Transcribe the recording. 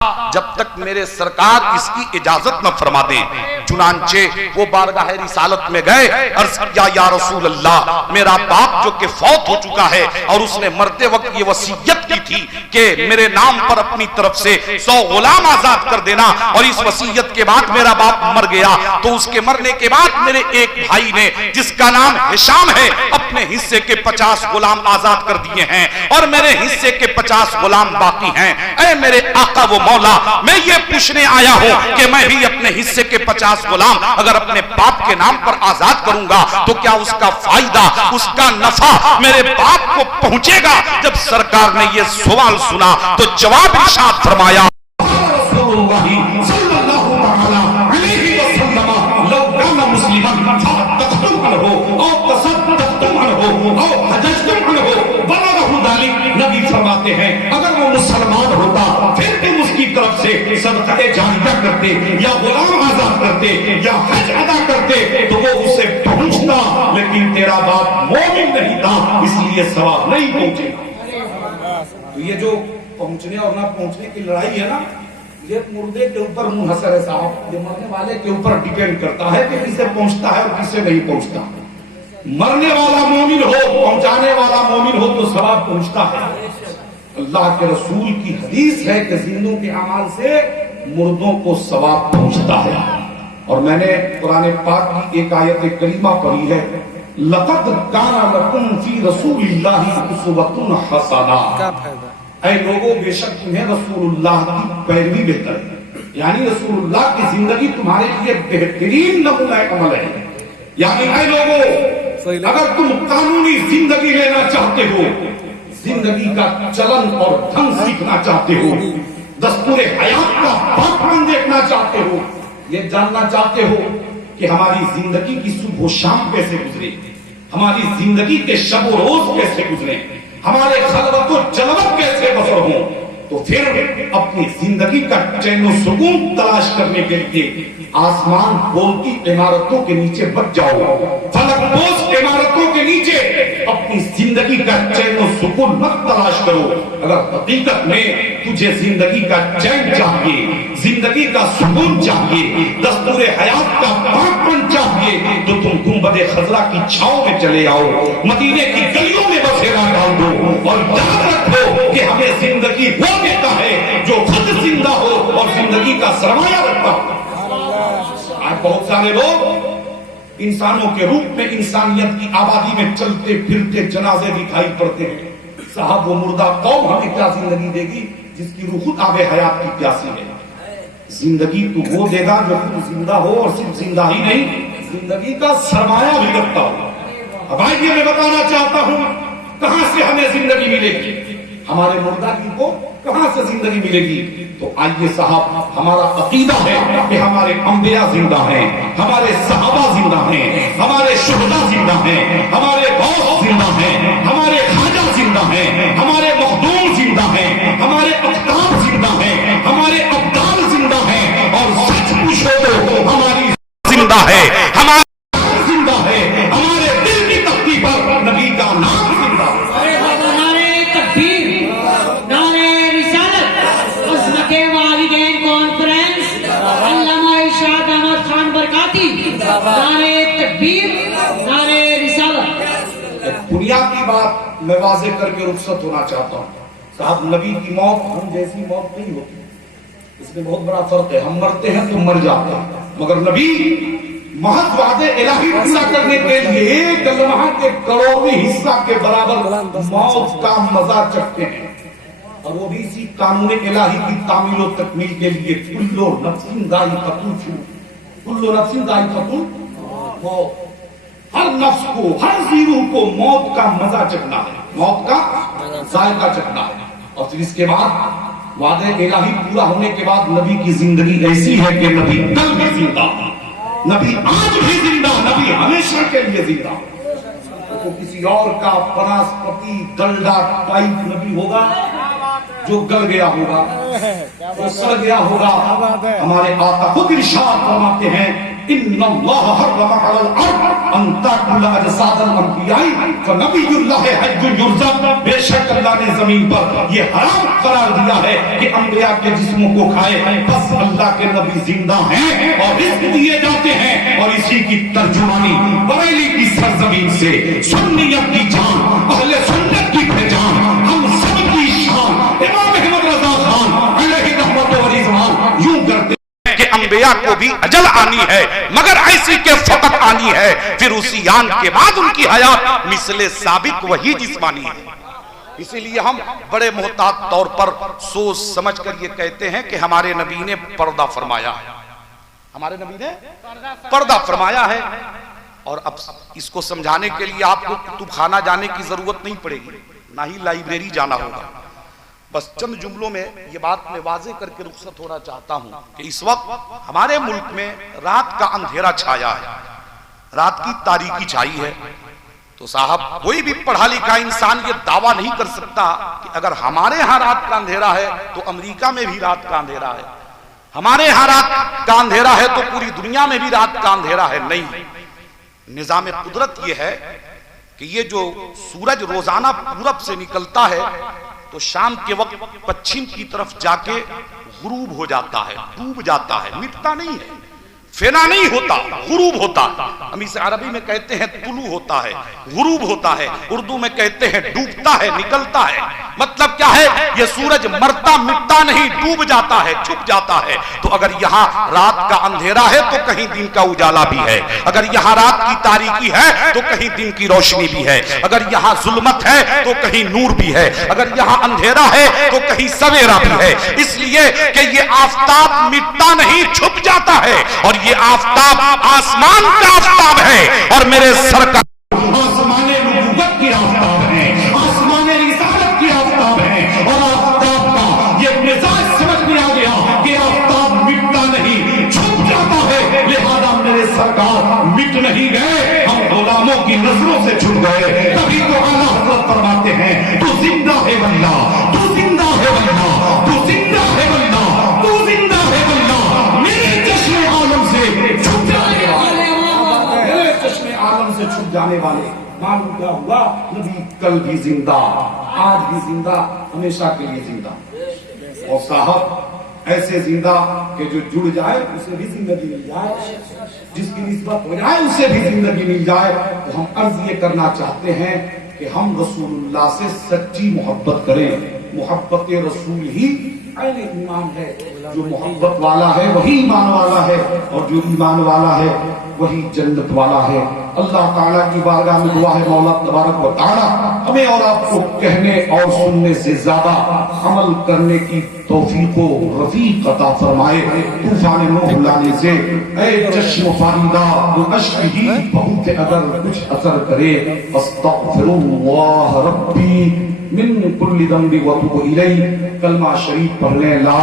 جب تک میرے سرکار اس کی اجازت نہ فرما دیں۔ چنانچہ وہ بارگاہ رسالت میں گئے، عرض کیا یا رسول اللہ، میرا باپ جو کہ فوت ہو چکا ہے اور اس نے مرتے وقت یہ وصیت کی تھی کہ میرے نام پر اپنی طرف سے 100 غلام آزاد کر دینا، اور اس وصیت کے بعد میرا باپ مر گیا، تو اس کے مرنے کے بعد میرے ایک بھائی نے جس کا نام ہشام ہے اپنے حصے کے 50 غلام آزاد کر دیے ہیں اور میرے حصے کے 50 غلام باقی ہیں۔ اے میرے آقا و مولا، میں یہ پوچھنے آیا ہوں کہ میں بھی اپنے حصے کے 50 غلام اگر اپنے باپ کے نام پر آزاد کروں گا تو کیا اس کا فائدہ، اس کا نفع میرے باپ کو پہنچے گا؟ جب سرکار نے یہ سوال سنا تو جواب ارشاد فرمایا، رسول اللہ صلی اللہ علیہ وسلم لو کان مسلما فاتقتم عنہ او تصدقتم عنہ او حججتم عنہ بلغہ ذلک۔ نبی فرماتے ہیں اگر وہ مسلمان ہوتا پھر تم اس کی طرف سے صدقہ جاریہ کرتے یا غلام آزاد کرتے یا حج ادا کرتے تو وہ اسے پہنچتا، لیکن تیرا باپ مومن نہیں تھا اس لیے ثواب نہیں پہنچے گا۔ تو یہ جو پہنچنے اور نہ پہنچنے کی لڑائی ہے نا، یہ مردے کے اوپر منحصر ہے صاحب، یہ مرنے والے کے اوپر ڈیپینڈ کرتا ہے کہ کسے پہنچتا ہے اور کسے نہیں پہنچتا۔ مرنے والا مومن ہو، پہنچانے والا مومن ہو تو ثواب پہنچتا ہے۔ اللہ کے رسول کی حدیث ہے کہ زندوں کے اعمال سے مردوں کو ثواب پہنچتا ہے۔ اور میں نے قرآن پاک کی ایک آیت کریمہ پڑھی ہے، لقد کان لکم فی رسول اللہ اسوۃ حسنہ۔ اے لوگوں، بے شک تمہیں رسول اللہ کی پیروی بہتر ہے، یعنی رسول اللہ کی زندگی تمہارے لیے بہترین نمونہ عمل ہے۔ یعنی اے لوگوں، اگر تم قانونی زندگی لینا چاہتے ہو، زندگی کا چلن اور ڈھنگ سیکھنا چاہتے ہو، دستور حیات کا پاکپن دیکھنا چاہتے ہو، یہ جاننا چاہتے ہو کہ ہماری زندگی کی صبح و شام کیسے گزرے، ہماری زندگی کے شب و روز کیسے گزرے، ہمارے خلوت و جلوت کیسے بسر ہوں، تو پھر اپنی زندگی کا چین و سکون تلاش کرنے کے لیے آسمان بولتی عمارتوں کے نیچے بچ جاؤ، فلک بوس عمارتوں کے نیچے اپنی زندگی کا چین و سکون مت تلاش کرو۔ اگر حقیقت میں تجھے زندگی کا چین چاہیے، زندگی کا سکون چاہیے، دستور حیات کا پاکپن چاہیے، تو تم گنبد خضرا کی چھاؤں میں چلے آؤ، مدینے کی گلیوں میں بسیرا ڈال دو، اور یاد رکھو کہ ہمیں زندگی وہ دیتا ہے جو خود زندہ ہو اور زندگی کا سرمایہ رکھتا ہو۔ آج بہت سارے لوگ انسانوں کے روپ میں انسانیت کی آبادی میں چلتے پھرتے جنازے دکھائی پڑتے ہیں۔ صاحب وہ مردہ قوم ہمیں کیا زندگی دے گی جس کی روح خود آب حیات کی پیاسی ہے؟ زندگی تو وہ دے گا جو خود زندہ ہو، اور صرف زندہ ہی نہیں، زندگی کا سرمایہ بھی رکھتا ہو۔ اب آئیے میں بتانا چاہتا ہوں کہاں سے ہمیں زندگی ملے گی، ہمارے مردہ کی کو کہاں سے زندگی ملے گی؟ تو آئیے صاحب، ہمارا عقیدہ ہے کہ ہمارے انبیاء زندہ ہیں، ہمارے صحابہ زندہ ہیں، ہمارے شہداء زندہ ہیں، ہمارے غوث زندہ ہیں، ہمارے خواجہ زندہ ہیں، ہمارے مخدوم زندہ ہیں، ہمارے اقطاب زندہ ہیں، ہمارے ابدال زندہ ہیں، اور سچ پوچھو تو ہماری زندہ ہے، ہمارا زندہ ہے، ہمارے دل کی تختی پر نبی کا نام زندہ ہے۔ بنیادی بات میں واضح کر کے رخصت ہونا چاہتا ہوں صاحب، نبی کی موت ہم جیسی موت نہیں ہوتی، اس میں بہت بڑا فرق ہے۔ ہم مرتے ہیں تو مر جاتے ہیں، مگر نبی محض وعدے الہی پورا کرنے کے لیے ایک لمحہ کے کروڑویں حصہ کے برابر موت کا مزہ چکھتے ہیں، اور وہ بھی اسی قانون الہی کی تعمیل و تکمیل کے لیے کلو نفس ذائقۃ الموت، کلو نفس ذائقۃ الموت، ہر نفس کو، ہر ذی روح کو موت کا مزہ چکھنا ہے، موت کا ذائقہ چکھنا ہے۔ اور پھر اس کے بعد وعدے الہی پورا ہونے کے بعد نبی کی زندگی ایسی ہے کہ نبی کل بھی زندہ، نبی آج بھی زندہ، نبی ہمیشہ کے لیے زندہ۔ تو کسی اور کا بناسپتی گلڈا ٹائپ نبی ہوگا جو گل گیا ہوگا، جو سڑ گیا ہوگا۔ ہمارے آقا خود ارشاد فرماتے ہیں ان اللہ حرم علی الارض ان تاکل اجساد الانبیاء فنبی اللہ حج یرزق، بے شک اللہ نے زمین پر یہ حرام قرار دیا ہے کہ انبیاء کے جسموں کو کھائے، بس اللہ کے نبی زندہ ہیں اور رزق دیے جاتے ہیں۔ اور اسی کی ترجمانی بریلی کی سرزمین سے سنیت کی جان، اہل سنت کی پہچان، ہم سب کی شان امام احمد رضا خان علیہ رحمت و رضوان یوں کرتے کہ انبیاء کو بھی اجل آنی ہے، مگر ایسی کہ فقط آنی ہے، پھر اسی آن کے بعد ان کی حیات مثل سابق وہی جسمانی ہے۔ اسی لیے ہم بڑے محتاط طور پر سوچ سمجھ کر یہ کہتے ہیں کہ ہمارے نبی نے پردہ فرمایا ہے، ہمارے نبی نے پردہ فرمایا ہے۔ اور اب اس کو سمجھانے کے لیے آپ کو کتب خانہ جانے کی ضرورت نہیں پڑے گی، نہ ہی لائبریری جانا ہوگا۔ بس چند جملوں میں یہ بات میں واضح کر کے رخصت ہونا چاہتا ہوں کہ اس وقت ہمارے ملک میں رات کا اندھیرا چھایا ہے، رات کی تاریکی چھائی ہے۔ تو صاحب کوئی بھی پڑھا لکھا انسان یہ دعویٰ نہیں کر سکتا کہ اگر ہمارے ہاں رات کا اندھیرا ہے تو امریکہ میں بھی رات کا اندھیرا ہے، ہمارے ہاں رات کا اندھیرا ہے تو پوری دنیا میں بھی رات کا اندھیرا ہے۔ نہیں، نظام قدرت یہ ہے کہ یہ جو سورج روزانہ پورب سے نکلتا ہے تو شام کے وقت پچھم کی طرف جا کے غروب ہو جاتا ہے، ڈوب جاتا ہے، مٹتا نہیں ہے، فنا نہیں ہوتا، غروب ہوتا ہے۔ ہم اسے عربی میں کہتے ہیں طلوع ہوتا ہے، غروب ہوتا ہے، اردو میں کہتے ہیں ڈوبتا ہے، نکلتا ہے۔ مطلب کیا ہے؟ یہ سورج مرتا مٹتا نہیں، ڈوب جاتا ہے، چھپ جاتا ہے۔ تو اگر یہاں رات کا اندھیرا ہے تو کہیں دن کا اجالا بھی ہے، اگر یہاں رات کی تاریکی ہے تو کہیں دن کی روشنی بھی ہے، اگر یہاں ظلمت ہے تو کہیں نور بھی ہے، اگر یہاں اندھیرا ہے تو کہیں سویرا بھی ہے۔ اس لیے کہ یہ آفتاب مٹتا نہیں، چھپ جاتا ہے، اور یہ آفتاب آسمان کا آفتاب ہے، اور میرے سر کا آسمان نبوت کی آفتاب ہے، آسمان رسالت کی آفتاب ہے۔ اور آفتاب کا یہ مزاج سمجھ میں آ گیا کہ آفتاب مٹتا نہیں، چھپ جاتا ہے، لہذا میرے سرکار مٹ نہیں گئے، ہم غلاموں کی نظروں سے چھپ گئے۔ تبھی تو اعلیٰ حضرت فرماتے ہیں تو زندہ ہے واللہ، تو زندہ ہے واللہ، تو زندہ ہے واللہ، تو زندہ ہے واللہ، میرے چشم عالم سے چھپ جانے والے، میرے چشم عالم سے چھپ جانے والے۔ معلوم کیا ہوا؟ نبی کل بھی زندہ، آج بھی زندہ، ہمیشہ کے لیے زندہ۔ اور صاحب ایسے زندہ کہ جو جڑ جائے اسے بھی زندگی مل جائے، جس کی نسبت ہو جائے اسے بھی زندگی مل جائے۔ تو ہم عرض یہ کرنا چاہتے ہیں کہ ہم رسول اللہ سے سچی محبت کریں۔ محبت رسول ہی عین ایمان ہے، جو محبت والا ہے وہی ایمان والا ہے، اور جو ایمان والا ہے وہی جنت والا ہے۔ اللہ تعالیٰ کی بارگاہ میں دعا ہے مولا تبارک و تعالیٰ ہمیں اور آپ کو کہنے اور سننے سے زیادہ عمل کرنے کی توفیق و رفیق عطا فرمائے۔ طوفان نوح لانے سے اے چشم فاریدہ وہ اشک ہی بہت اگر کچھ اثر کرے، استغفر اللہ ربی من کل ذنب واتوب الیہ، کلمہ شریف پڑھ لیں لا